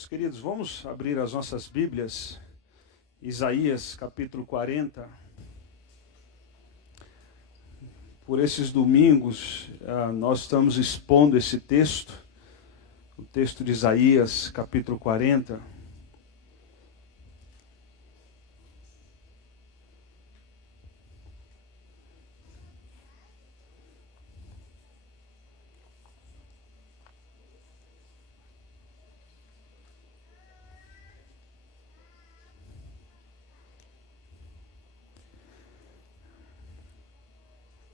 Meus queridos, vamos abrir as nossas Bíblias, Isaías capítulo 40. Por esses domingos, nós estamos expondo esse texto, o texto de Isaías capítulo 40.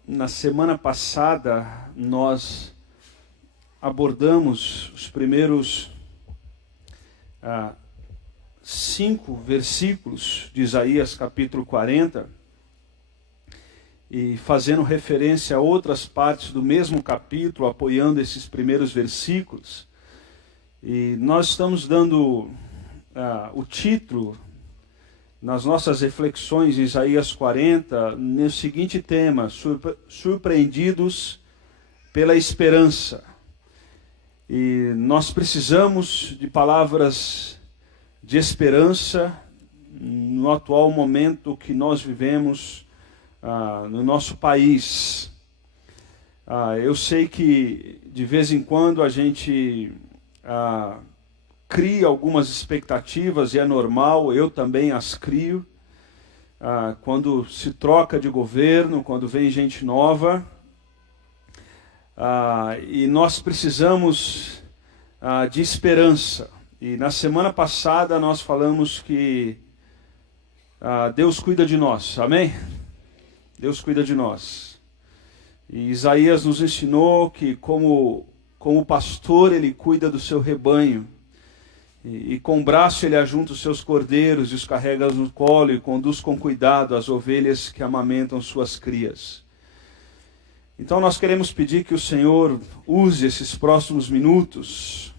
Na semana passada, nós abordamos os primeiros 5 versículos de Isaías capítulo 40, e fazendo referência a outras partes do mesmo capítulo, apoiando esses primeiros versículos. E nós estamos dando o título nas nossas reflexões em Isaías 40, no seguinte tema: surpreendidos pela esperança. E nós precisamos de palavras de esperança no atual momento que nós vivemos no nosso país. Eu sei que de vez em quando a gente cria algumas expectativas, e é normal, eu também as crio. Quando se troca de governo, quando vem gente nova, e nós precisamos de esperança. E na semana passada nós falamos que Deus cuida de nós, amém? Deus cuida de nós. E Isaías nos ensinou que como pastor ele cuida do seu rebanho. E com o braço ele ajunta os seus cordeiros e os carrega no colo e conduz com cuidado as ovelhas que amamentam suas crias. Então nós queremos pedir que o Senhor use esses próximos minutos,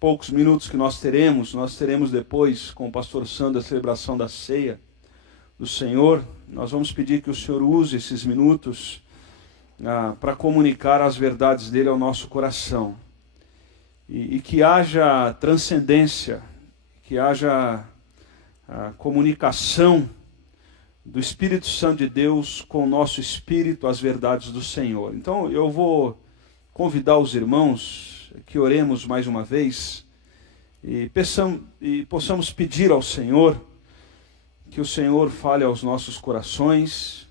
poucos minutos que nós teremos depois com o pastor Sandro a celebração da ceia do Senhor. Nós vamos pedir que o Senhor use esses minutos para comunicar as verdades dele ao nosso coração. E que haja transcendência, que haja comunicação do Espírito Santo de Deus com o nosso espírito, as verdades do Senhor. Então eu vou convidar os irmãos que oremos mais uma vez e possamos pedir ao Senhor que o Senhor fale aos nossos corações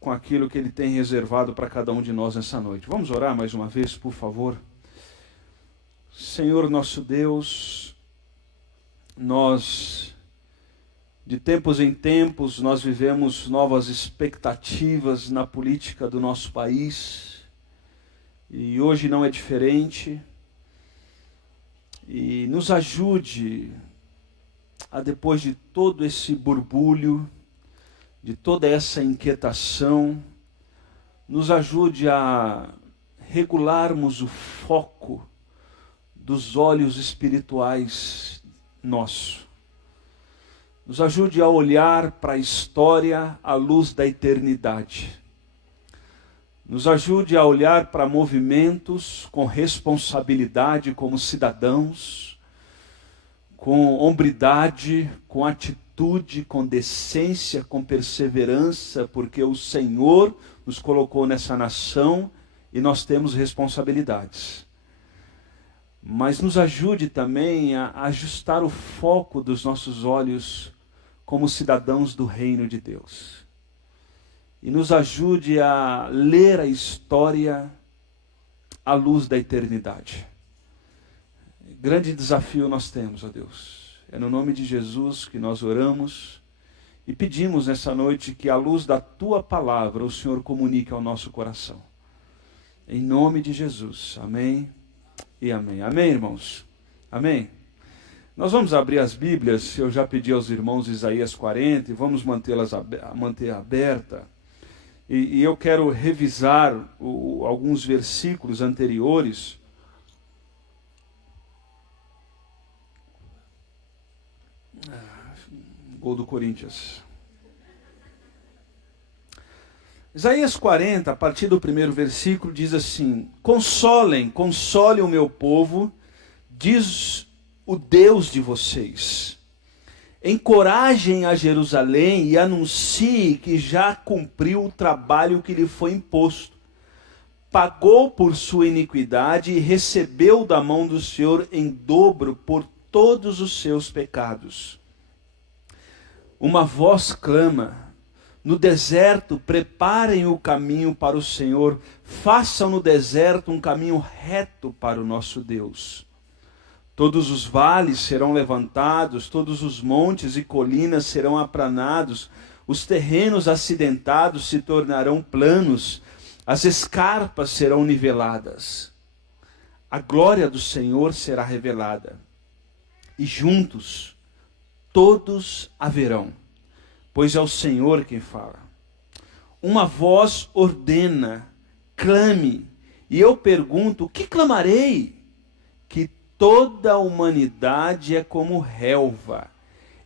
com aquilo que Ele tem reservado para cada um de nós nessa noite. Vamos orar mais uma vez, por favor. Senhor nosso Deus, nós, de tempos em tempos, nós vivemos novas expectativas na política do nosso país, e hoje não é diferente. E nos ajude depois de todo esse borbulho, de toda essa inquietação, nos ajude a regularmos o foco dos olhos espirituais nossos. Nos ajude a olhar para a história à luz da eternidade. Nos ajude a olhar para movimentos com responsabilidade como cidadãos, com hombridade, com atitude, com decência, com perseverança, porque o Senhor nos colocou nessa nação e nós temos responsabilidades. Mas nos ajude também a ajustar o foco dos nossos olhos como cidadãos do reino de Deus. E nos ajude a ler a história à luz da eternidade. Grande desafio nós temos, ó Deus. É no nome de Jesus que nós oramos e pedimos nessa noite que à luz da Tua palavra o Senhor comunique ao nosso coração. Em nome de Jesus. Amém. E amém. Amém, irmãos? Amém? Nós vamos abrir as Bíblias. Eu já pedi aos irmãos Isaías 40 e vamos manter aberta. E eu quero revisar alguns versículos anteriores. Gol do Corinthians. Isaías 40, a partir do primeiro versículo, diz assim: Console o meu povo, diz o Deus de vocês. Encorajem a Jerusalém e anuncie que já cumpriu o trabalho que lhe foi imposto. Pagou por sua iniquidade e recebeu da mão do Senhor em dobro por todos os seus pecados. Uma voz clama: no deserto preparem o caminho para o Senhor, façam no deserto um caminho reto para o nosso Deus. Todos os vales serão levantados, todos os montes e colinas serão aplanados, os terrenos acidentados se tornarão planos, as escarpas serão niveladas. A glória do Senhor será revelada, e juntos todos a verão, pois é o Senhor quem fala. Uma voz ordena: clame, e eu pergunto: o que clamarei? Que toda a humanidade é como relva,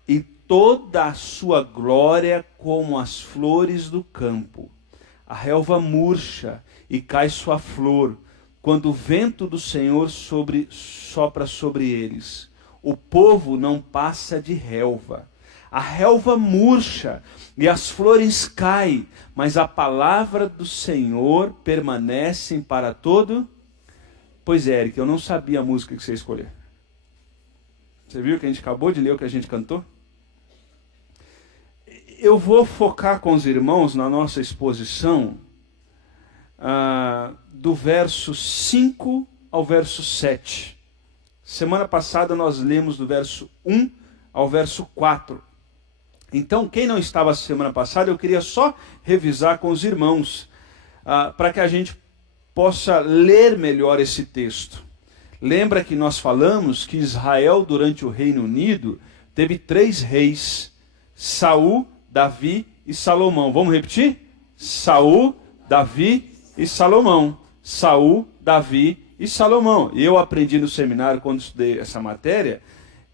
e toda a sua glória como as flores do campo. A relva murcha e cai sua flor, quando o vento do Senhor sopra sobre eles. O povo não passa de relva. A relva murcha e as flores caem, mas a palavra do Senhor permanece para todo. Pois é, Eric, eu não sabia a música que você escolheu. Você viu que a gente acabou de ler o que a gente cantou? Eu vou focar com os irmãos na nossa exposição do verso 5 ao verso 7. Semana passada nós lemos do verso 1 ao verso 4. Então, quem não estava semana passada, eu queria só revisar com os irmãos, para que a gente possa ler melhor esse texto. Lembra que nós falamos que Israel, durante o Reino Unido, teve 3 reis: Saul, Davi e Salomão. Vamos repetir? Saul, Davi e Salomão. Saul, Davi e Salomão. E eu aprendi no seminário, quando estudei essa matéria,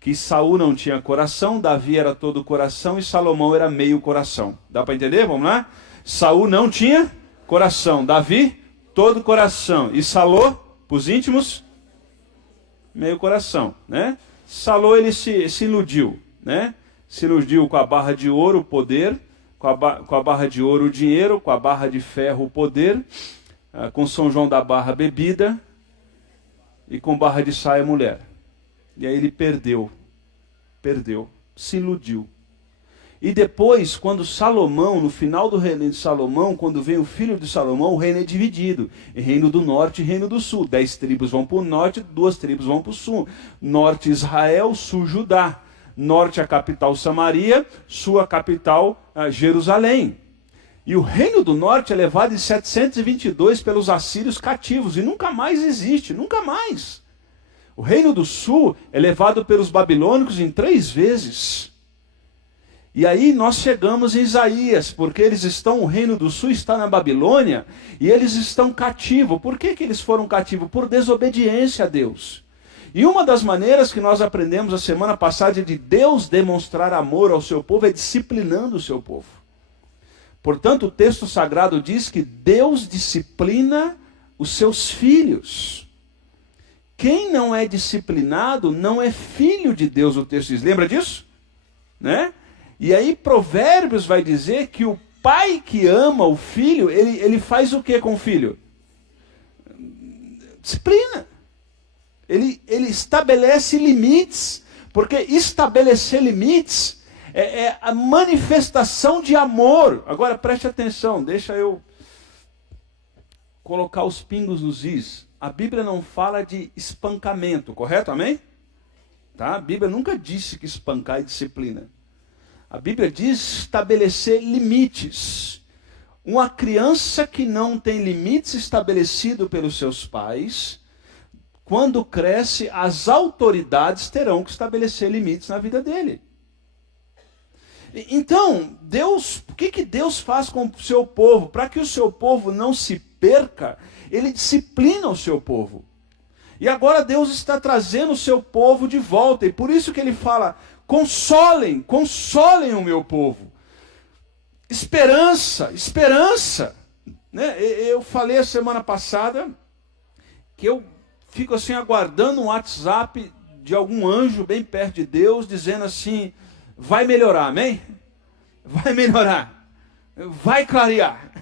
que Saul não tinha coração, Davi era todo coração e Salomão era meio coração. Dá para entender? Vamos lá? Saul não tinha coração, Davi todo coração, e Salô, para os íntimos, meio coração, né? Salô, ele se iludiu, né? Se iludiu com a barra de ouro, o poder, com a barra de ouro, o dinheiro, com a barra de ferro, o poder, com São João da Barra, bebida, e com barra de saia, mulher. E aí ele perdeu, se iludiu. E depois, quando Salomão, no final do reino de Salomão, quando vem o filho de Salomão, o reino é dividido em reino do norte e reino do sul. 10 tribos vão para o norte, 2 tribos vão para o sul. Norte Israel, sul Judá. Norte a capital Samaria, sul a capital Jerusalém. E o reino do norte é levado em 722 pelos assírios cativos, e nunca mais existe, nunca mais. O reino do sul é levado pelos babilônicos em 3 vezes. E aí nós chegamos em Isaías, porque o reino do sul está na Babilônia, e eles estão cativos. Por que eles foram cativos? Por desobediência a Deus. E uma das maneiras que nós aprendemos a semana passada de Deus demonstrar amor ao seu povo é disciplinando o seu povo. Portanto, o texto sagrado diz que Deus disciplina os seus filhos. Quem não é disciplinado não é filho de Deus, o texto diz. Lembra disso? Né? E aí Provérbios vai dizer que o pai que ama o filho, ele faz o que com o filho? Disciplina. Ele estabelece limites, porque estabelecer limites é a manifestação de amor. Agora preste atenção, deixa eu colocar os pingos nos is. A Bíblia não fala de espancamento, correto? Amém? Tá? A Bíblia nunca disse que espancar é disciplina. A Bíblia diz estabelecer limites. Uma criança que não tem limites estabelecidos pelos seus pais, quando cresce, as autoridades terão que estabelecer limites na vida dele. Então, o que Deus faz com o seu povo? Para que o seu povo não se perca, ele disciplina o seu povo. E agora Deus está trazendo o seu povo de volta. E por isso que ele fala: consolem o meu povo. Esperança. Né? Eu falei a semana passada que eu fico assim aguardando um WhatsApp de algum anjo bem perto de Deus, dizendo assim, vai melhorar, amém? Vai melhorar, vai clarear,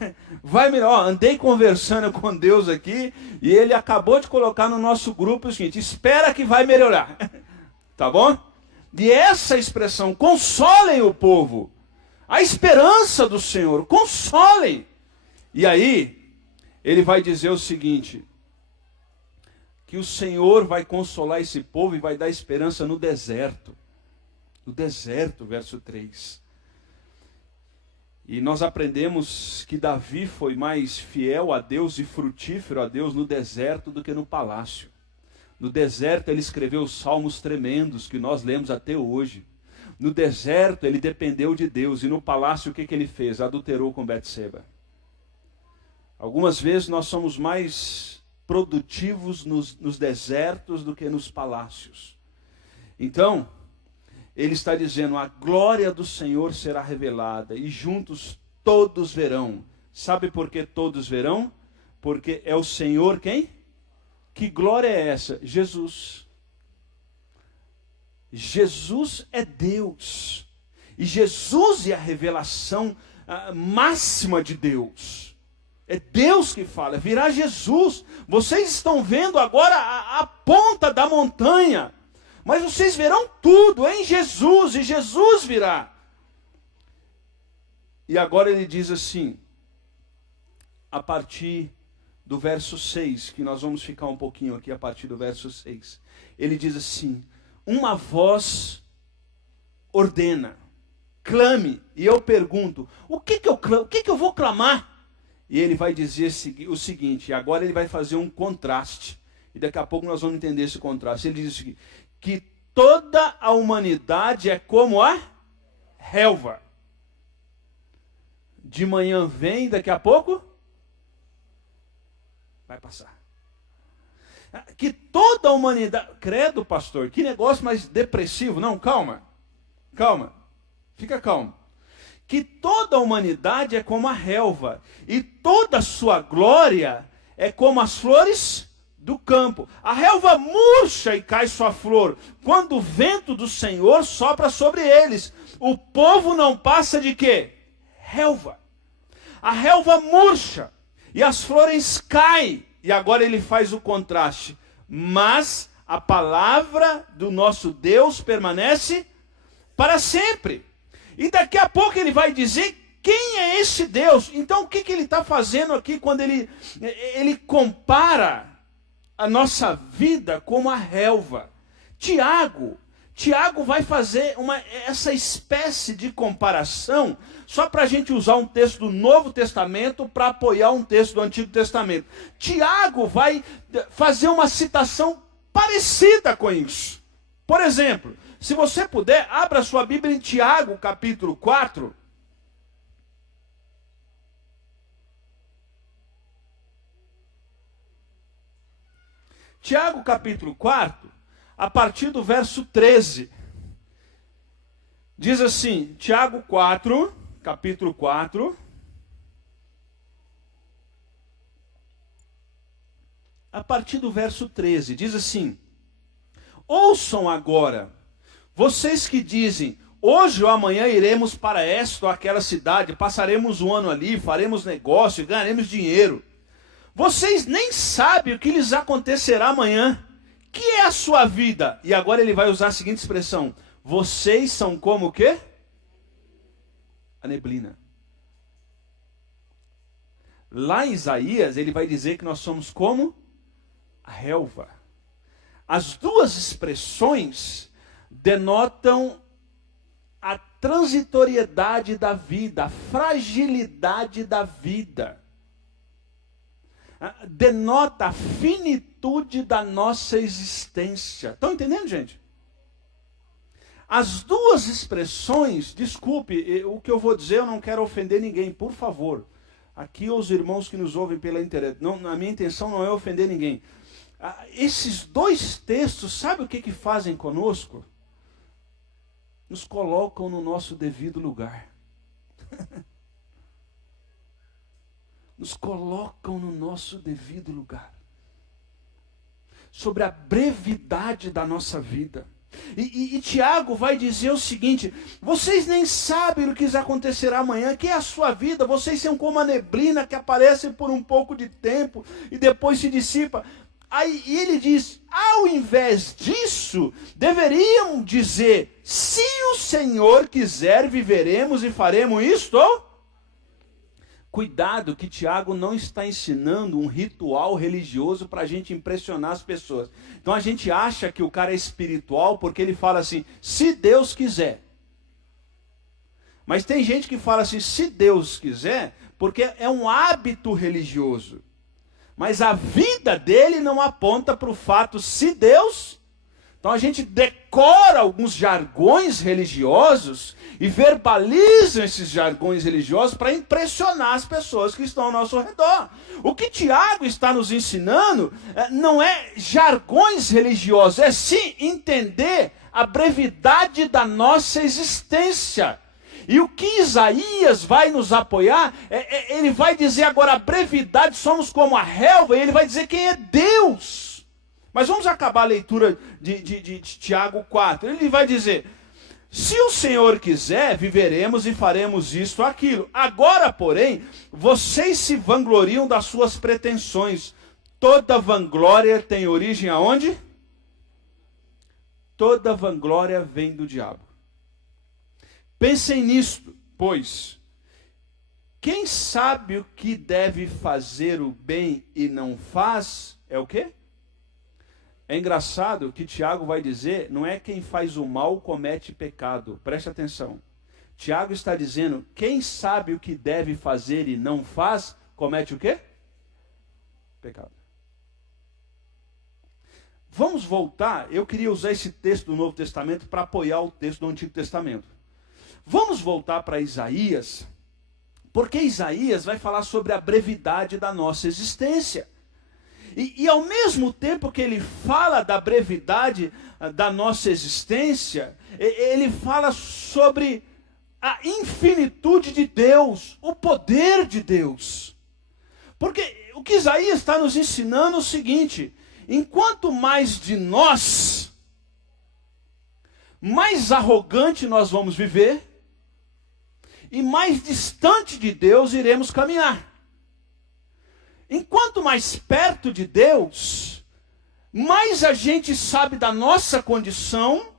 vai melhorar. Andei conversando com Deus aqui, e Ele acabou de colocar no nosso grupo o seguinte, espera que vai melhorar, tá bom? E essa expressão, consolem o povo, a esperança do Senhor, consolem. E aí, ele vai dizer o seguinte, que o Senhor vai consolar esse povo e vai dar esperança no deserto. No deserto, verso 3. E nós aprendemos que Davi foi mais fiel a Deus e frutífero a Deus no deserto do que no palácio. No deserto ele escreveu salmos tremendos que nós lemos até hoje. No deserto ele dependeu de Deus e no palácio o que ele fez? Adulterou com Betseba. Algumas vezes nós somos mais produtivos nos desertos do que nos palácios. Então, ele está dizendo, a glória do Senhor será revelada e juntos todos verão. Sabe por que todos verão? Porque é o Senhor quem? Que glória é essa? Jesus. Jesus é Deus. E Jesus é a revelação máxima de Deus. É Deus que fala, virá Jesus. Vocês estão vendo agora a ponta da montanha. Mas vocês verão tudo em Jesus, e Jesus virá. E agora ele diz assim, a partir do verso 6, que nós vamos ficar um pouquinho aqui a partir do verso 6. Ele diz assim, uma voz ordena, clame. E eu pergunto, o que eu vou clamar? E ele vai dizer o seguinte, agora ele vai fazer um contraste. E daqui a pouco nós vamos entender esse contraste. Ele diz o seguinte, que toda a humanidade é como a relva. De manhã vem, daqui a pouco vai passar. Que toda a humanidade... Credo, pastor, que negócio mais depressivo. Não, calma. Calma. Fica calmo. Que toda a humanidade é como a relva. E toda a sua glória é como as flores do campo. A relva murcha e cai sua flor, quando o vento do Senhor sopra sobre eles. O povo não passa de quê? Relva. A relva murcha e as flores caem. E agora ele faz o contraste. Mas a palavra do nosso Deus permanece para sempre. E daqui a pouco ele vai dizer quem é esse Deus. Então o que ele está fazendo aqui quando ele compara a nossa vida como a relva? Tiago vai fazer essa espécie de comparação, só para a gente usar um texto do Novo Testamento para apoiar um texto do Antigo Testamento. Tiago vai fazer uma citação parecida com isso. Por exemplo, se você puder, abra sua Bíblia em Tiago, capítulo 4. Tiago, capítulo 4, a partir do verso 13. Diz assim, Tiago 4, capítulo 4, a partir do verso 13, diz assim, ouçam agora, vocês que dizem, hoje ou amanhã iremos para esta ou aquela cidade, passaremos um ano ali, faremos negócio, ganharemos dinheiro. Vocês nem sabem o que lhes acontecerá amanhã. Que é a sua vida? E agora ele vai usar a seguinte expressão. Vocês são como o quê? A neblina. Lá em Isaías ele vai dizer que nós somos como a relva. As duas expressões denotam a transitoriedade da vida, a fragilidade da vida. Denota a finitude da nossa existência. Estão entendendo, gente? As duas expressões, desculpe, o que eu vou dizer eu não quero ofender ninguém, por favor. Aqui os irmãos que nos ouvem pela internet, a minha intenção não é ofender ninguém. Esses dois textos, sabe o que fazem conosco? Nos colocam no nosso devido lugar. Nos colocam no nosso devido lugar. sobre a brevidade da nossa vida. E Tiago vai dizer o seguinte: vocês nem sabem o que acontecerá amanhã, que é a sua vida, vocês são como a neblina que aparece por um pouco de tempo e depois se dissipa. Aí ele diz, ao invés disso, deveriam dizer, se o Senhor quiser, viveremos e faremos isto. Cuidado que Tiago não está ensinando um ritual religioso para a gente impressionar as pessoas. Então a gente acha que o cara é espiritual porque ele fala assim, se Deus quiser. Mas tem gente que fala assim, se Deus quiser, porque é um hábito religioso. Mas a vida dele não aponta para o fato, se Deus... Então a gente decora alguns jargões religiosos e verbaliza esses jargões religiosos para impressionar as pessoas que estão ao nosso redor. O que Tiago está nos ensinando não é jargões religiosos, é sim entender a brevidade da nossa existência. E o que Isaías vai nos apoiar, ele vai dizer agora a brevidade, somos como a relva, e ele vai dizer quem é Deus. Mas vamos acabar a leitura de Tiago 4. Ele vai dizer, se o Senhor quiser, viveremos e faremos isto ou aquilo. Agora, porém, vocês se vangloriam das suas pretensões. Toda vanglória tem origem aonde? Toda vanglória vem do diabo. Pensem nisto, pois, quem sabe o que deve fazer o bem e não faz, é o quê? É engraçado que Tiago vai dizer, não é quem faz o mal comete pecado. Preste atenção. Tiago está dizendo, quem sabe o que deve fazer e não faz, comete o quê? Pecado. Vamos voltar, eu queria usar esse texto do Novo Testamento para apoiar o texto do Antigo Testamento. Vamos voltar para Isaías, porque Isaías vai falar sobre a brevidade da nossa existência. E ao mesmo tempo que ele fala da brevidade da nossa existência, ele fala sobre a infinitude de Deus, o poder de Deus. Porque o que Isaías está nos ensinando é o seguinte, enquanto mais de nós, mais arrogante nós vamos viver, e mais distante de Deus iremos caminhar. Enquanto mais perto de Deus, mais a gente sabe da nossa condição,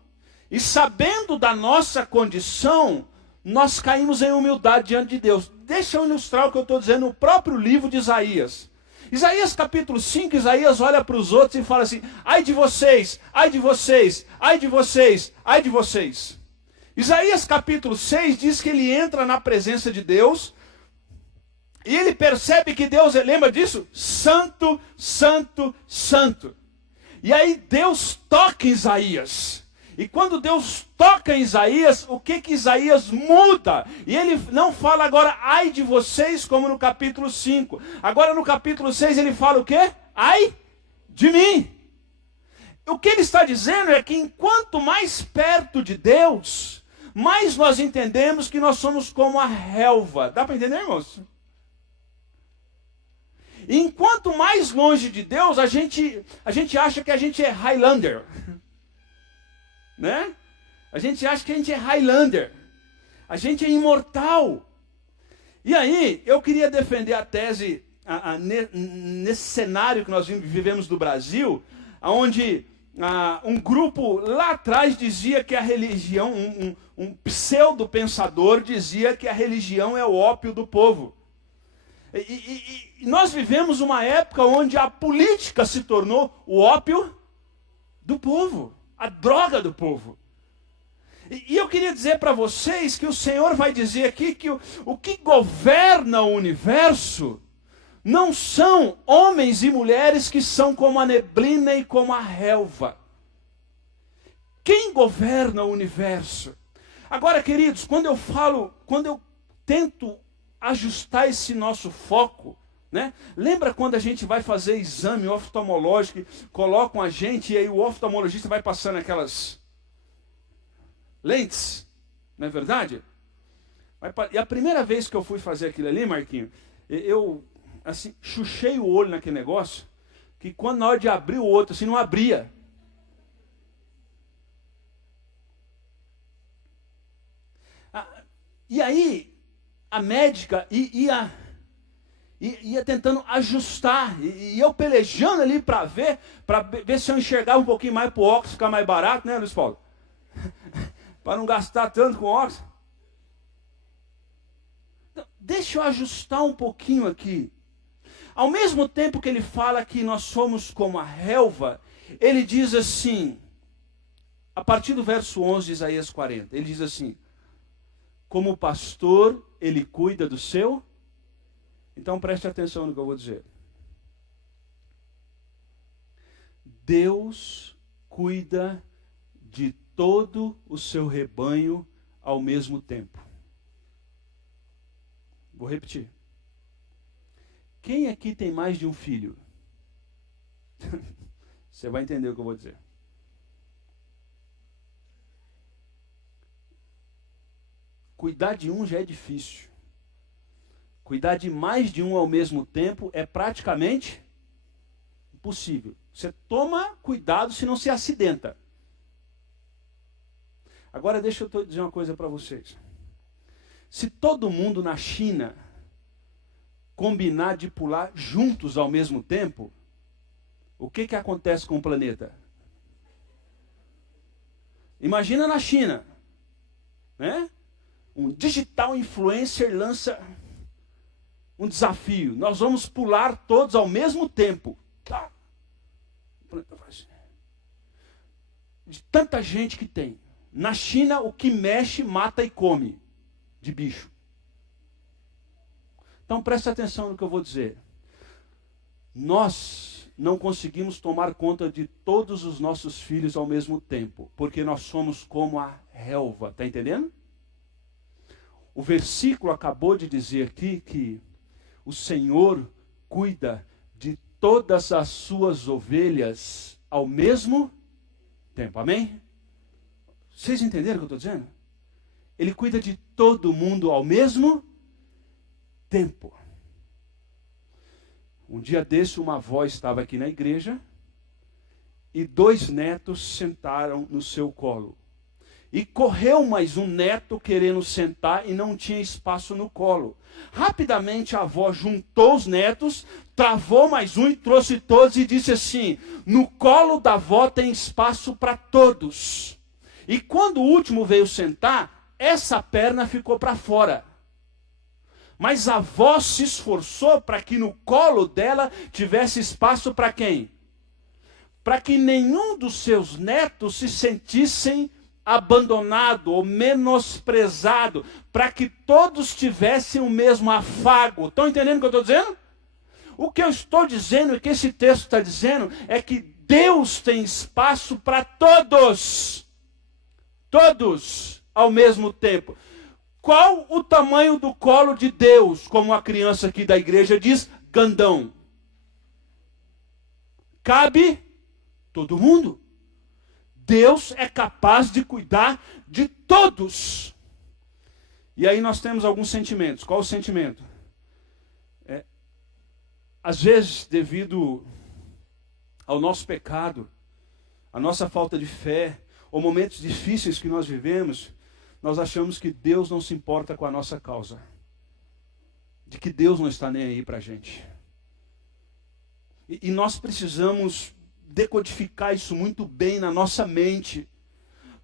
e sabendo da nossa condição, nós caímos em humildade diante de Deus. Deixa eu ilustrar o que eu estou dizendo no próprio livro de Isaías. Isaías capítulo 5, Isaías olha para os outros e fala assim, ai de vocês, ai de vocês, ai de vocês, ai de vocês. Isaías capítulo 6 diz que ele entra na presença de Deus, e ele percebe que Deus, lembra disso? Santo, santo, santo. E aí Deus toca em Isaías. E quando Deus toca em Isaías, o que Isaías muda? E ele não fala agora, ai de vocês, como no capítulo 5. Agora no capítulo 6 ele fala o quê? Ai de mim. O que ele está dizendo é que enquanto mais perto de Deus, mais nós entendemos que nós somos como a relva. Dá para entender, irmãos? E enquanto mais longe de Deus, a gente acha que a gente é Highlander. Né? A gente acha que a gente é Highlander. A gente é imortal. E aí, eu queria defender a tese nesse cenário que nós vivemos do Brasil, onde um grupo lá atrás dizia que a religião, um pseudo-pensador dizia que a religião é o ópio do povo. E nós vivemos uma época onde a política se tornou o ópio do povo, a droga do povo. E eu queria dizer para vocês que o Senhor vai dizer aqui que o que governa o universo não são homens e mulheres que são como a neblina e como a relva. Quem governa o universo? Agora, queridos, quando eu tento ajustar esse nosso foco, né? Lembra quando a gente vai fazer exame oftalmológico, colocam a gente e aí o oftalmologista vai passando aquelas lentes, não é verdade? E a primeira vez que eu fui fazer aquilo ali, Marquinho, eu assim, chuchei o olho naquele negócio, que quando na hora de abrir o outro, assim, não abria. E aí, a médica ia tentando ajustar, e eu pelejando ali para ver se eu enxergava um pouquinho mais para o óculos, ficar mais barato, né, Luiz Paulo? Para não gastar tanto com óculos. Então, deixa eu ajustar um pouquinho aqui. Ao mesmo tempo que ele fala que nós somos como a relva, ele diz assim, a partir do verso 11 de Isaías 40, ele diz assim, como o pastor, ele cuida do seu... Então preste atenção no que eu vou dizer. Deus cuida de todo o seu rebanho ao mesmo tempo. Vou repetir. Quem aqui tem mais de um filho? Você vai entender o que eu vou dizer. Cuidar de um já é difícil. Cuidar de mais de um ao mesmo tempo é praticamente impossível. Você toma cuidado se não se acidenta. Agora deixa eu dizer uma coisa para vocês. Se todo mundo na China combinar de pular juntos ao mesmo tempo, o que acontece com o planeta? Imagina na China, né? Um digital influencer lança um desafio. Nós vamos pular todos ao mesmo tempo. Tá. De tanta gente que tem. Na China, o que mexe, mata e come de bicho. Então preste atenção no que eu vou dizer. Nós não conseguimos tomar conta de todos os nossos filhos ao mesmo tempo, porque nós somos como a relva. Está entendendo? O versículo acabou de dizer aqui que o Senhor cuida de todas as suas ovelhas ao mesmo tempo. Amém? Vocês entenderam o que eu estou dizendo? Ele cuida de todo mundo ao mesmo tempo. Um dia desse, uma avó estava aqui na igreja e 2 netos sentaram no seu colo. E correu mais um neto querendo sentar e não tinha espaço no colo. Rapidamente a avó juntou os netos, travou mais um e trouxe todos e disse assim, no colo da avó tem espaço para todos. E quando o último veio sentar, essa perna ficou para fora. Mas a avó se esforçou para que no colo dela tivesse espaço para quem? Para que nenhum dos seus netos se sentissem abandonado ou menosprezado, para que todos tivessem o mesmo afago. Estão entendendo o que eu estou dizendo? O que eu estou dizendo, e que esse texto está dizendo, é que Deus tem espaço para todos. Todos ao mesmo tempo. Qual o tamanho do colo de Deus, como a criança aqui da igreja diz, grandão? Cabe todo mundo. Deus é capaz de cuidar de todos. E aí nós temos alguns sentimentos. Qual o sentimento? Às vezes, devido ao nosso pecado, a nossa falta de fé, ou momentos difíceis que nós vivemos, nós achamos que Deus não se importa com a nossa causa. De que Deus não está nem aí para a gente. E nós precisamos decodificar isso muito bem na nossa mente.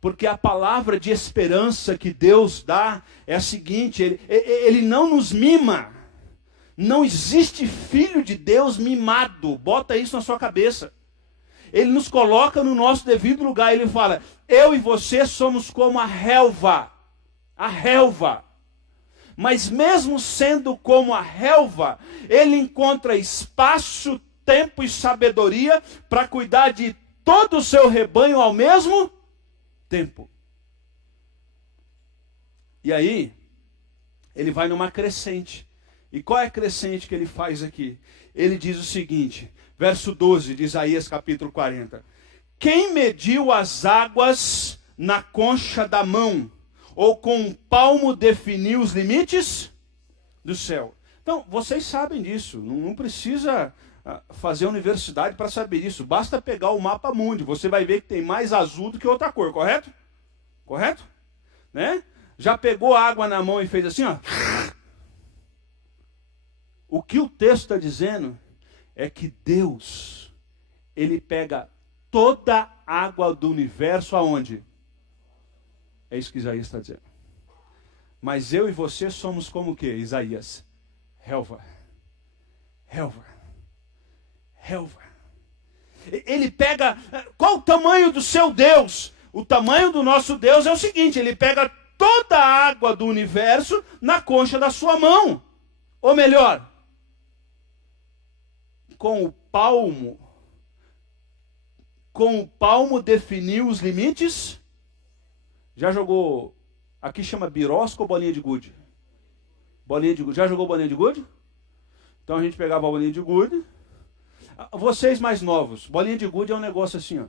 Porque a palavra de esperança que Deus dá é a seguinte, Ele não nos mima. Não existe filho de Deus mimado. Bota isso na sua cabeça. Ele nos coloca no nosso devido lugar. Ele fala, eu e você somos como a relva. A relva. Mas mesmo sendo como a relva, ele encontra espaço, tempo e sabedoria para cuidar de todo o seu rebanho ao mesmo tempo. E aí, ele vai numa crescente. E qual é a crescente que ele faz aqui? Ele diz o seguinte, verso 12 de Isaías capítulo 40. Quem mediu as águas na concha da mão, ou com um palmo definiu os limites do céu? Então, vocês sabem disso, não precisa fazer universidade para saber isso. Basta pegar o mapa mundi, você vai ver que tem mais azul do que outra cor, correto? Correto? Né? Já pegou água na mão e fez assim, ó? O que o texto está dizendo é que Deus, ele pega toda a água do universo aonde? É isso que Isaías está dizendo. Mas eu e você somos como o quê, Isaías? Relva. Relva. Relva. Ele pega... Qual o tamanho do seu Deus? O tamanho do nosso Deus é o seguinte, ele pega toda a água do universo na concha da sua mão. Ou melhor, com o palmo definiu os limites. Já jogou, aqui chama birosca ou bolinha de gude? Bolinha de gude. Já jogou bolinha de gude? Então a gente pegava a bolinha de gude. Vocês mais novos, bolinha de gude é um negócio assim, ó.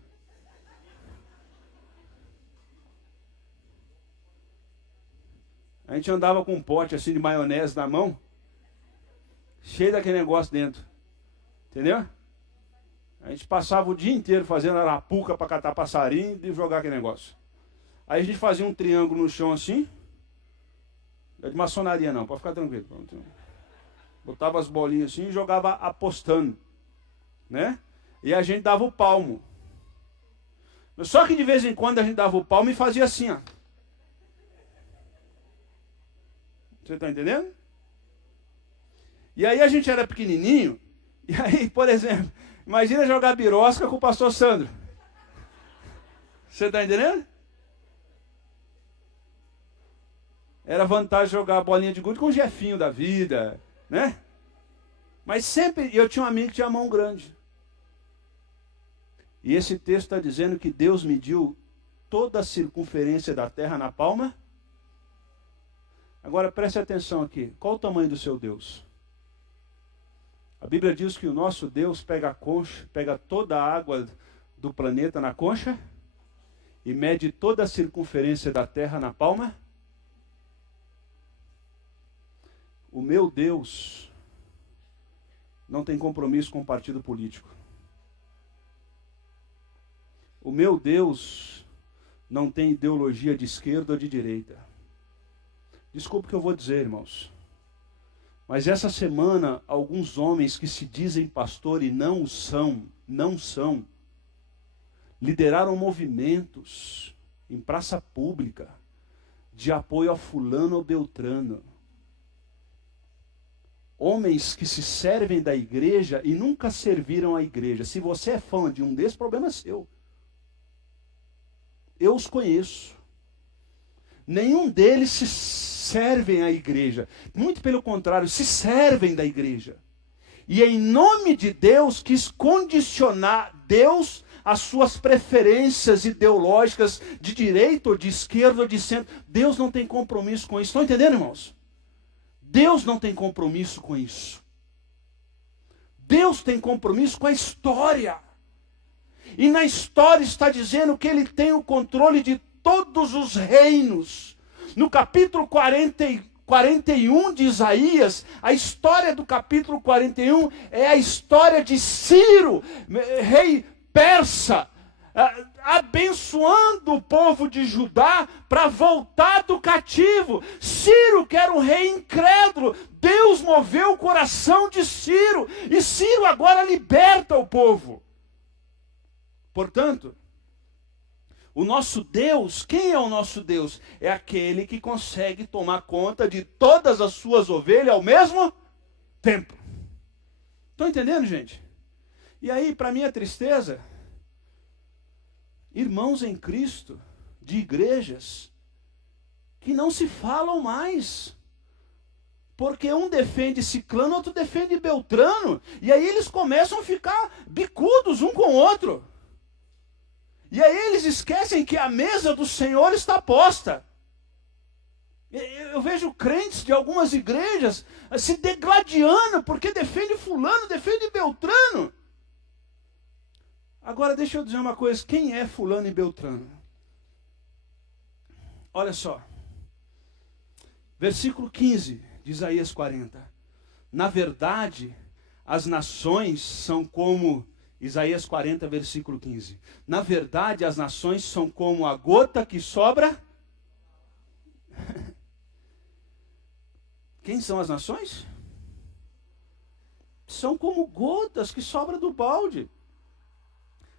A gente andava com um pote assim de maionese na mão, cheio daquele negócio dentro. Entendeu? A gente passava o dia inteiro fazendo arapuca para catar passarinho e jogar aquele negócio. Aí a gente fazia um triângulo no chão assim. Não é de maçonaria não, pode ficar tranquilo. Botava as bolinhas assim e jogava apostando. Né? E a gente dava o palmo. Só que de vez em quando a gente dava o palmo e fazia assim, ó. Você está entendendo? E aí a gente era pequenininho. E aí, por exemplo, imagina jogar birosca com o pastor Sandro. Você está entendendo? Era vantagem jogar a bolinha de gude com o Jefinho da vida, né? Mas sempre, eu tinha um amigo que tinha a mão grande. E esse texto está dizendo que Deus mediu toda a circunferência da terra na palma. Agora preste atenção aqui. Qual o tamanho do seu Deus? A Bíblia diz que o nosso Deus pega a concha, pega toda a água do planeta na concha e mede toda a circunferência da terra na palma. O meu Deus não tem compromisso com o partido político. O meu Deus não tem ideologia de esquerda ou de direita. Desculpa o que eu vou dizer, irmãos. Mas essa semana, alguns homens que se dizem pastor e não são, lideraram movimentos em praça pública de apoio a fulano ou beltrano. Homens que se servem da igreja e nunca serviram a igreja. Se você é fã de um desses, problema é seu. Eu os conheço. Nenhum deles se servem à igreja. Muito pelo contrário, se servem da igreja. E em nome de Deus, quis condicionar Deus às suas preferências ideológicas de direita ou de esquerda ou de centro. Deus não tem compromisso com isso. Estão entendendo, irmãos? Deus não tem compromisso com isso. Deus tem compromisso com a história. E na história está dizendo que ele tem o controle de todos os reinos. No capítulo 41 de Isaías, a história do capítulo 41 é a história de Ciro, rei persa, abençoando o povo de Judá para voltar do cativo. Ciro, que era um rei incrédulo, Deus moveu o coração de Ciro, e Ciro agora liberta o povo. Portanto, o nosso Deus, quem é o nosso Deus? É aquele que consegue tomar conta de todas as suas ovelhas ao mesmo tempo. Estão entendendo, gente? E aí, para minha tristeza, irmãos em Cristo, de igrejas, que não se falam mais. Porque um defende ciclano, outro defende beltrano. E aí eles começam a ficar bicudos um com o outro. E aí eles esquecem que a mesa do Senhor está posta. Eu vejo crentes de algumas igrejas se degladiando porque defende fulano, defende beltrano. Agora deixa eu dizer uma coisa, quem é fulano e beltrano? Olha só. Versículo 15 de Isaías 40. Na verdade, as nações são como Isaías 40, versículo 15. Na verdade, as nações são como a gota que sobra. Quem são as nações? São como gotas que sobram do balde.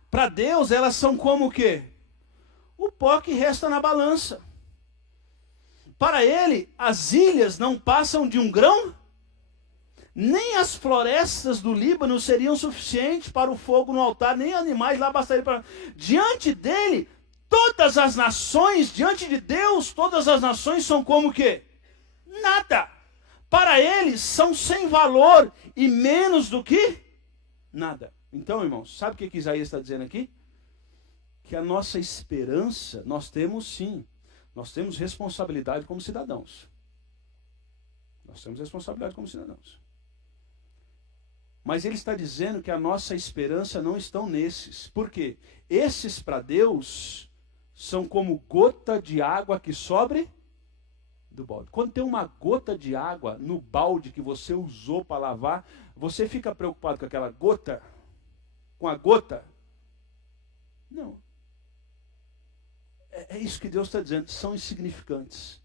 Para Deus, elas são como o quê? O pó que resta na balança. Para Ele, as ilhas não passam de um grão. Nem as florestas do Líbano seriam suficientes para o fogo no altar, nem animais lá bastariam para... Diante dele, todas as nações, diante de Deus, todas as nações são como o quê? Nada. Para eles, são sem valor e menos do que nada. Então, irmãos, sabe o que Isaías está dizendo aqui? Que a nossa esperança, nós temos sim, nós temos responsabilidade como cidadãos. Nós temos responsabilidade como cidadãos. Mas ele está dizendo que a nossa esperança não estão nesses. Por quê? Esses para Deus são como gota de água que sobre do balde. Quando tem uma gota de água no balde que você usou para lavar, você fica preocupado com aquela gota? Com a gota? Não. É isso que Deus está dizendo. São insignificantes.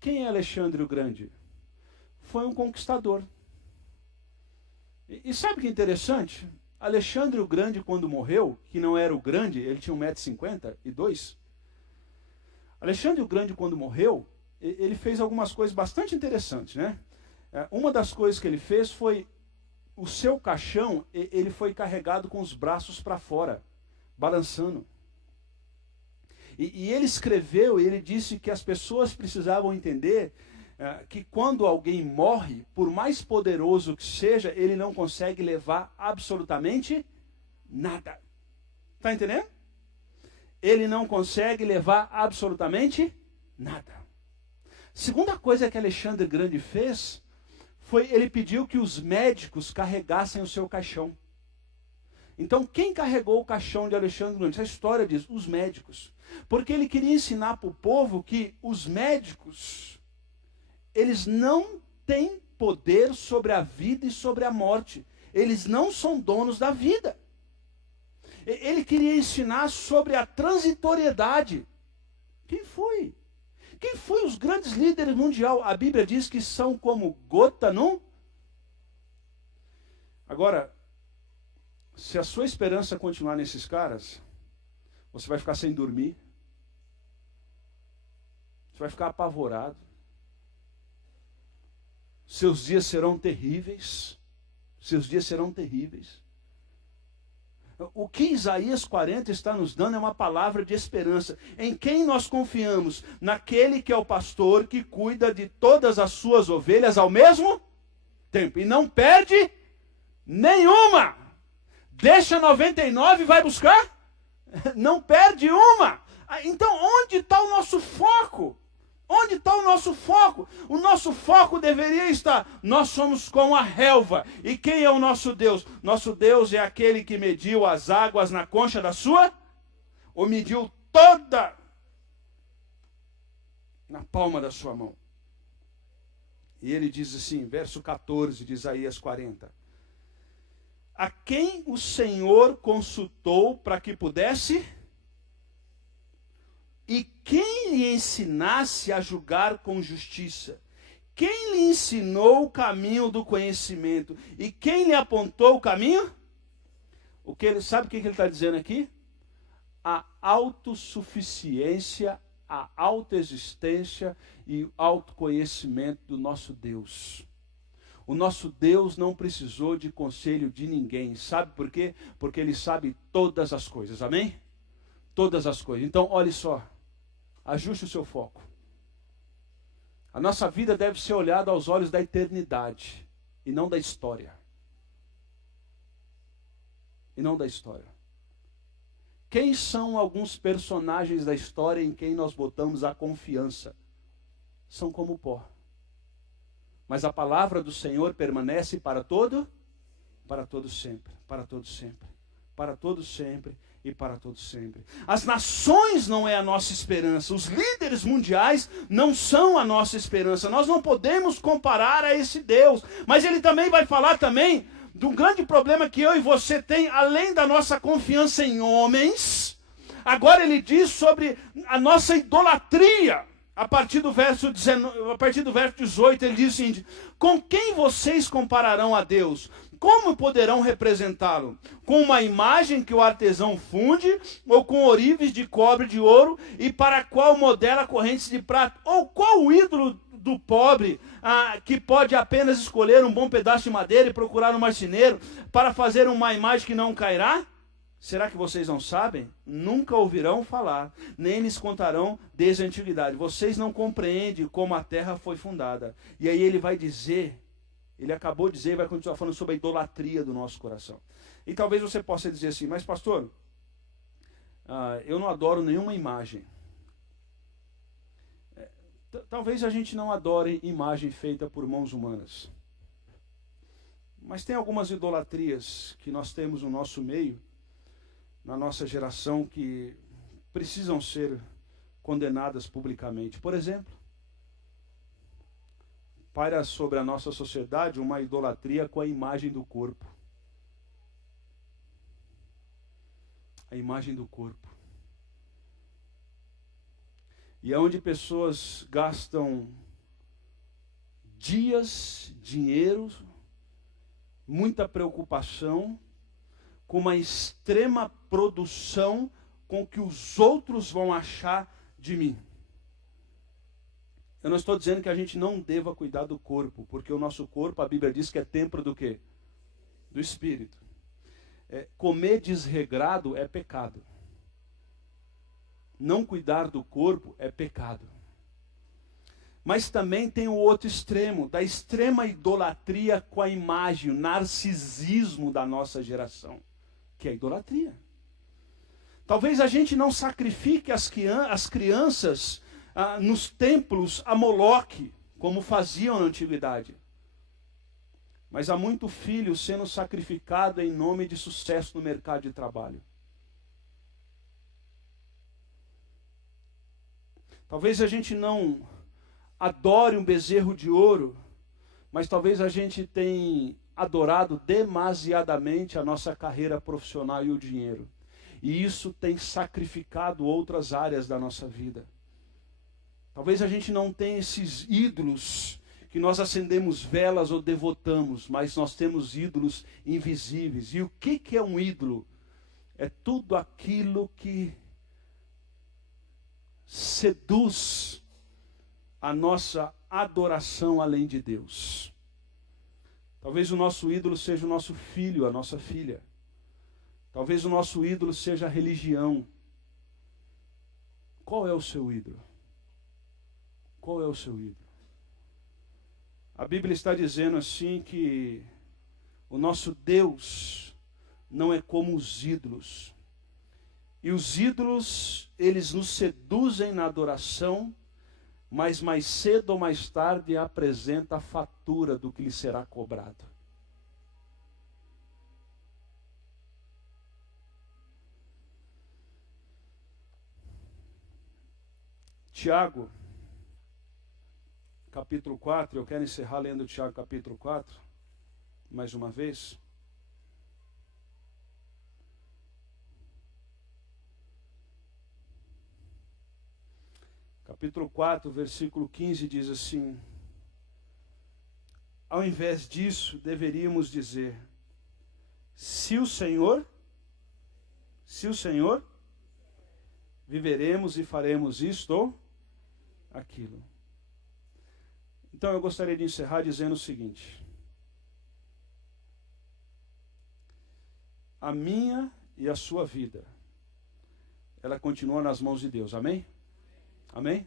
Quem é Alexandre o Grande? Foi um conquistador. E sabe o que é interessante? Alexandre o Grande, quando morreu, que não era o grande, ele tinha 1,52 m. Alexandre o Grande, quando morreu, ele fez algumas coisas bastante interessantes, né? Uma das coisas que ele fez foi, o seu caixão, ele foi carregado com os braços para fora, balançando. E ele escreveu, ele disse que as pessoas precisavam entender que quando alguém morre, por mais poderoso que seja, ele não consegue levar absolutamente nada. Está entendendo? Ele não consegue levar absolutamente nada. Segunda coisa que Alexandre Grande fez, foi ele pediu que os médicos carregassem o seu caixão. Então, quem carregou o caixão de Alexandre Grande? Essa história diz, os médicos. Porque ele queria ensinar para o povo que os médicos, eles não têm poder sobre a vida e sobre a morte. Eles não são donos da vida. Ele queria ensinar sobre a transitoriedade. Quem foi? Quem foi os grandes líderes mundiais? A Bíblia diz que são como gota num... Agora, se a sua esperança continuar nesses caras, você vai ficar sem dormir. Você vai ficar apavorado. Seus dias serão terríveis. Seus dias serão terríveis. O que Isaías 40 está nos dando é uma palavra de esperança. Em quem nós confiamos? Naquele que é o pastor que cuida de todas as suas ovelhas ao mesmo tempo. E não perde nenhuma. Deixa 99 e vai buscar? Não perde uma. Então onde está o nosso foco? Onde está o nosso foco? O nosso foco deveria estar, nós somos como a relva. E quem é o nosso Deus? Nosso Deus é aquele que mediu as águas na concha da sua, ou mediu toda na palma da sua mão. E ele diz assim, verso 14 de Isaías 40. A quem o Senhor consultou para que pudesse... E quem lhe ensinasse a julgar com justiça? Quem lhe ensinou o caminho do conhecimento? E quem lhe apontou o caminho? Sabe o que ele está dizendo aqui? A autossuficiência, a autoexistência e o autoconhecimento do nosso Deus. O nosso Deus não precisou de conselho de ninguém. Sabe por quê? Porque Ele sabe todas as coisas. Amém? Todas as coisas. Então, olhe só. Ajuste o seu foco. A nossa vida deve ser olhada aos olhos da eternidade e não da história. E não da história. Quem são alguns personagens da história em quem nós botamos a confiança? São como pó. Mas a palavra do Senhor permanece para todo sempre, para todo sempre, para todos sempre e para todos sempre. As nações não é a nossa esperança, os líderes mundiais não são a nossa esperança. Nós não podemos comparar a esse Deus, mas ele também vai falar também de um grande problema que eu e você tem, além da nossa confiança em homens. Agora ele diz sobre a nossa idolatria. A partir do verso 18, ele diz o seguinte: com quem vocês compararão a Deus? Como poderão representá-lo? Com uma imagem que o artesão funde, ou com ourives de cobre e de ouro, e para qual modela correntes de prata? Ou qual o ídolo do pobre, que pode apenas escolher um bom pedaço de madeira e procurar um marceneiro para fazer uma imagem que não cairá? Será que vocês não sabem? Nunca ouvirão falar, nem lhes contarão desde a antiguidade. Vocês não compreendem como a terra foi fundada. E aí ele vai dizer, ele acabou de dizer e vai continuar falando sobre a idolatria do nosso coração. E talvez você possa dizer assim, mas pastor, eu não adoro nenhuma imagem. Talvez a gente não adore imagem feita por mãos humanas. Mas tem algumas idolatrias que nós temos no nosso meio, na nossa geração, que precisam ser condenadas publicamente. Por exemplo, paira sobre a nossa sociedade uma idolatria com a imagem do corpo. A imagem do corpo. E é onde pessoas gastam dias, dinheiro, muita preocupação, com uma extrema produção com o que os outros vão achar de mim. Eu não estou dizendo que a gente não deva cuidar do corpo, porque o nosso corpo, a Bíblia diz que é templo do quê? Do Espírito. Comer desregrado é pecado. Não cuidar do corpo é pecado. Mas também tem o outro extremo, da extrema idolatria com a imagem, o narcisismo da nossa geração, que é a idolatria. Talvez a gente não sacrifique as crianças nos templos a Moloque, como faziam na antiguidade. Mas há muito filho sendo sacrificado em nome de sucesso no mercado de trabalho. Talvez a gente não adore um bezerro de ouro, mas talvez a gente tenha adorado demasiadamente a nossa carreira profissional e o dinheiro. E isso tem sacrificado outras áreas da nossa vida. Talvez a gente não tenha esses ídolos que nós acendemos velas ou devotamos, mas nós temos ídolos invisíveis. E o que é um ídolo? É tudo aquilo que seduz a nossa adoração além de Deus. Talvez o nosso ídolo seja o nosso filho, a nossa filha. Talvez o nosso ídolo seja a religião. Qual é o seu ídolo? Qual é o seu ídolo? A Bíblia está dizendo assim que o nosso Deus não é como os ídolos. E os ídolos, eles nos seduzem na adoração, mas mais cedo ou mais tarde apresenta a fatura do que lhe será cobrado. Tiago, capítulo 4, eu quero encerrar lendo Tiago capítulo 4, mais uma vez. Capítulo 4, versículo 15 diz assim: ao invés disso, deveríamos dizer, se o Senhor, viveremos e faremos isto ou aquilo. Então eu gostaria de encerrar dizendo o seguinte: a minha e a sua vida, ela continua nas mãos de Deus, amém? Amém?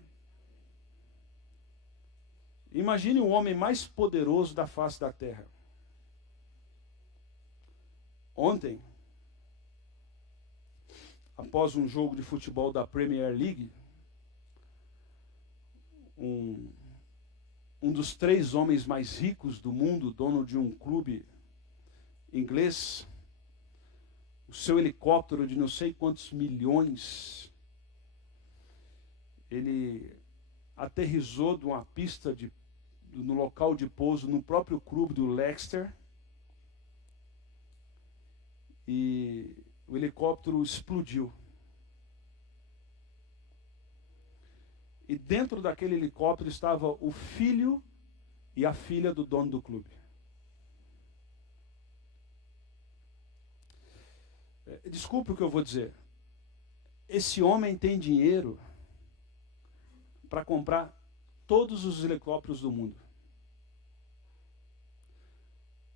Imagine o homem mais poderoso da face da terra. Ontem, após um jogo de futebol da Premier League, um dos 3 homens mais ricos do mundo, dono de um clube inglês, o seu helicóptero de não sei quantos milhões, ele aterrissou de uma pista no local de pouso, no próprio clube do Leicester, e o helicóptero explodiu. E dentro daquele helicóptero estava o filho e a filha do dono do clube. Desculpe o que eu vou dizer. Esse homem tem dinheiro para comprar todos os helicópteros do mundo.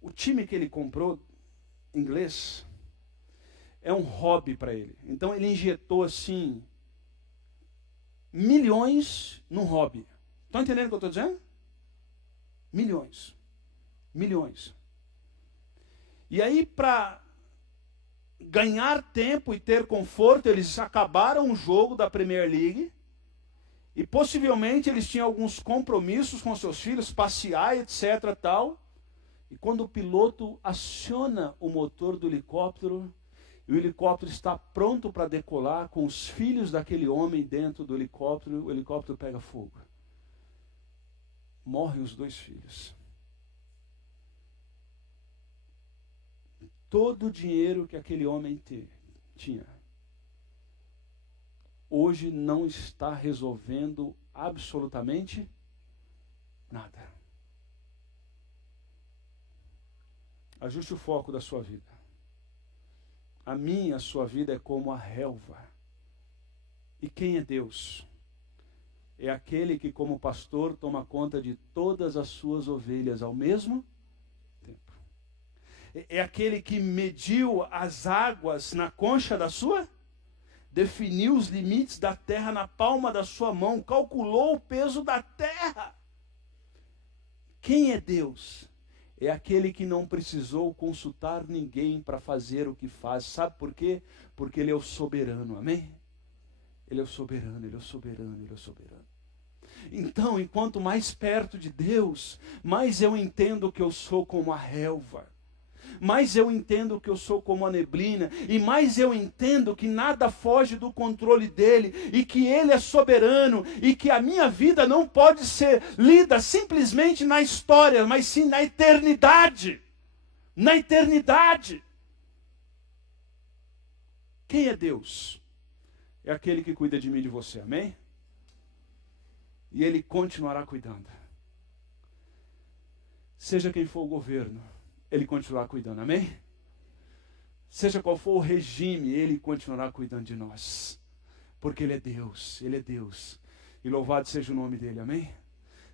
O time que ele comprou, inglês, é um hobby para ele. Então ele injetou assim milhões num hobby. Estão entendendo o que eu estou dizendo? Milhões. Milhões. E aí, para ganhar tempo e ter conforto, eles acabaram o jogo da Premier League. E possivelmente eles tinham alguns compromissos com seus filhos, passear, etc. tal. E quando o piloto aciona o motor do helicóptero, e o helicóptero está pronto para decolar com os filhos daquele homem dentro do helicóptero, o helicóptero pega fogo. Morrem os 2 filhos. Todo o dinheiro que aquele homem tinha, hoje não está resolvendo absolutamente nada. Ajuste o foco da sua vida. A sua vida é como a relva. E quem é Deus? É aquele que, como pastor, toma conta de todas as suas ovelhas ao mesmo tempo. É aquele que mediu as águas na concha da sua, definiu os limites da terra na palma da sua mão, calculou o peso da terra. Quem é Deus? É aquele que não precisou consultar ninguém para fazer o que faz. Sabe por quê? Porque Ele é o soberano, amém? Ele é o soberano, Ele é o soberano, Ele é o soberano. Então, enquanto mais perto de Deus, mais eu entendo que eu sou como a relva. Mais eu entendo que eu sou como a neblina, e mais eu entendo que nada foge do controle dele, e que ele é soberano, e que a minha vida não pode ser lida simplesmente na história, mas sim na eternidade. Na eternidade. Quem é Deus? É aquele que cuida de mim e de você, amém? E ele continuará cuidando. Seja quem for o governo, Ele continuará cuidando, amém? Seja qual for o regime, Ele continuará cuidando de nós. Porque Ele é Deus, Ele é Deus. E louvado seja o nome dEle, amém?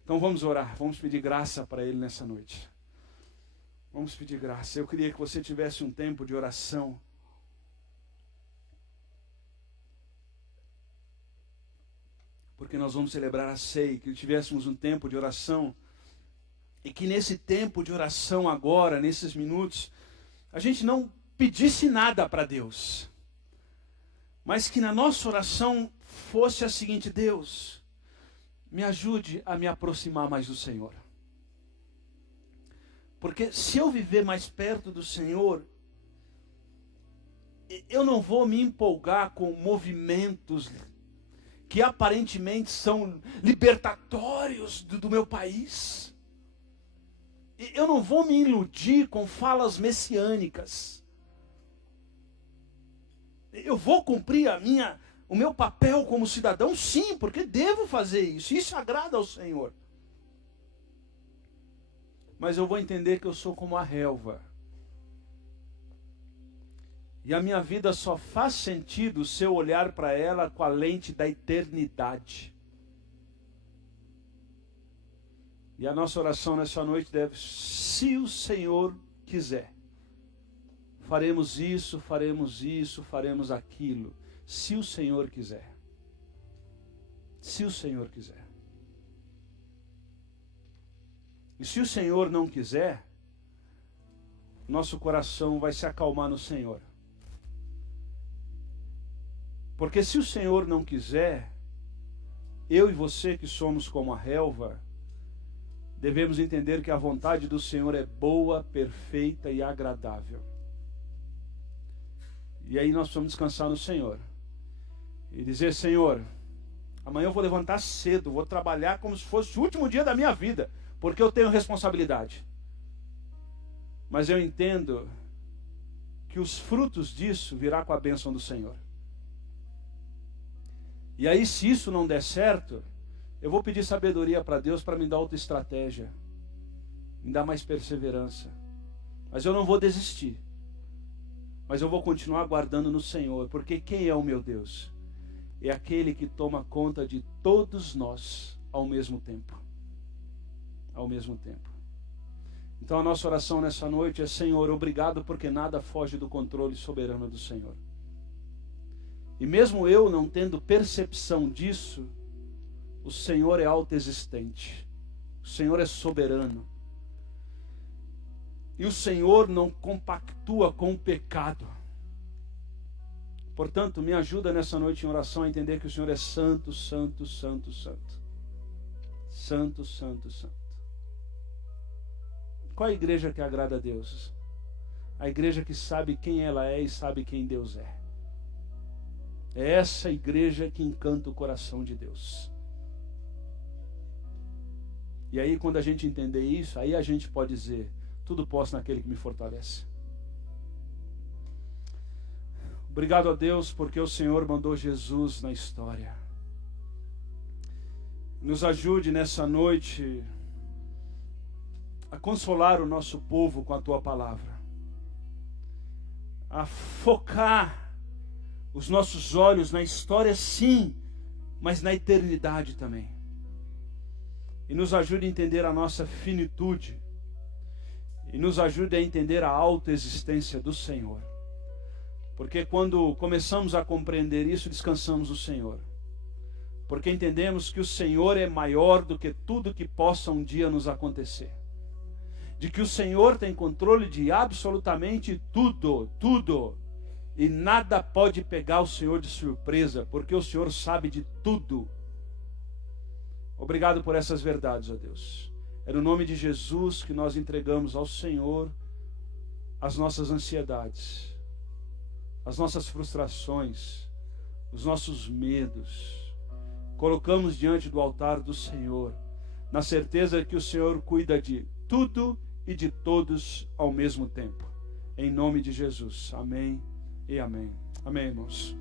Então vamos orar, vamos pedir graça para Ele nessa noite. Vamos pedir graça. Eu queria que você tivesse um tempo de oração. Porque nós vamos celebrar a ceia, que tivéssemos um tempo de oração. E que nesse tempo de oração agora, nesses minutos, a gente não pedisse nada para Deus. Mas que na nossa oração fosse a seguinte: Deus, me ajude a me aproximar mais do Senhor. Porque se eu viver mais perto do Senhor, eu não vou me empolgar com movimentos que aparentemente são libertatórios do meu país. Eu não vou me iludir com falas messiânicas. Eu vou cumprir o meu papel como cidadão, sim, porque devo fazer isso. Isso agrada ao Senhor. Mas eu vou entender que eu sou como a relva. E a minha vida só faz sentido se eu olhar para ela com a lente da eternidade. E a nossa oração nessa noite deve, se o Senhor quiser, faremos isso, faremos aquilo, se o Senhor quiser. Se o Senhor quiser. E se o Senhor não quiser, nosso coração vai se acalmar no Senhor. Porque se o Senhor não quiser, eu e você que somos como a relva, devemos entender que a vontade do Senhor é boa, perfeita e agradável. E aí nós precisamos descansar no Senhor. E dizer: Senhor, amanhã eu vou levantar cedo, vou trabalhar como se fosse o último dia da minha vida, porque eu tenho responsabilidade. Mas eu entendo que os frutos disso virá com a bênção do Senhor. E aí, se isso não der certo, eu vou pedir sabedoria para Deus para me dar outra estratégia, me dar mais perseverança. Mas eu não vou desistir. Mas eu vou continuar guardando no Senhor, porque quem é o meu Deus? É aquele que toma conta de todos nós ao mesmo tempo. Ao mesmo tempo. Então a nossa oração nessa noite é: Senhor, obrigado porque nada foge do controle soberano do Senhor. E mesmo eu não tendo percepção disso, o Senhor é autoexistente. O Senhor é soberano. E o Senhor não compactua com o pecado. Portanto, me ajuda nessa noite em oração a entender que o Senhor é santo, santo, santo, santo. Santo, santo, santo. Qual a igreja que agrada a Deus? A igreja que sabe quem ela é e sabe quem Deus é. É essa igreja que encanta o coração de Deus. E aí, quando a gente entender isso, aí a gente pode dizer: tudo posso naquele que me fortalece. Obrigado a Deus porque o Senhor mandou Jesus na história. Nos ajude nessa noite a consolar o nosso povo com a Tua palavra. A focar os nossos olhos na história, sim, mas na eternidade também. E nos ajude a entender a nossa finitude. E nos ajude a entender a autoexistência do Senhor. Porque quando começamos a compreender isso, descansamos no Senhor. Porque entendemos que o Senhor é maior do que tudo que possa um dia nos acontecer. De que o Senhor tem controle de absolutamente tudo, tudo. E nada pode pegar o Senhor de surpresa, porque o Senhor sabe de tudo. Obrigado por essas verdades, ó Deus. É no nome de Jesus que nós entregamos ao Senhor as nossas ansiedades, as nossas frustrações, os nossos medos. Colocamos diante do altar do Senhor, na certeza que o Senhor cuida de tudo e de todos ao mesmo tempo. Em nome de Jesus. Amém e amém. Amém, irmãos.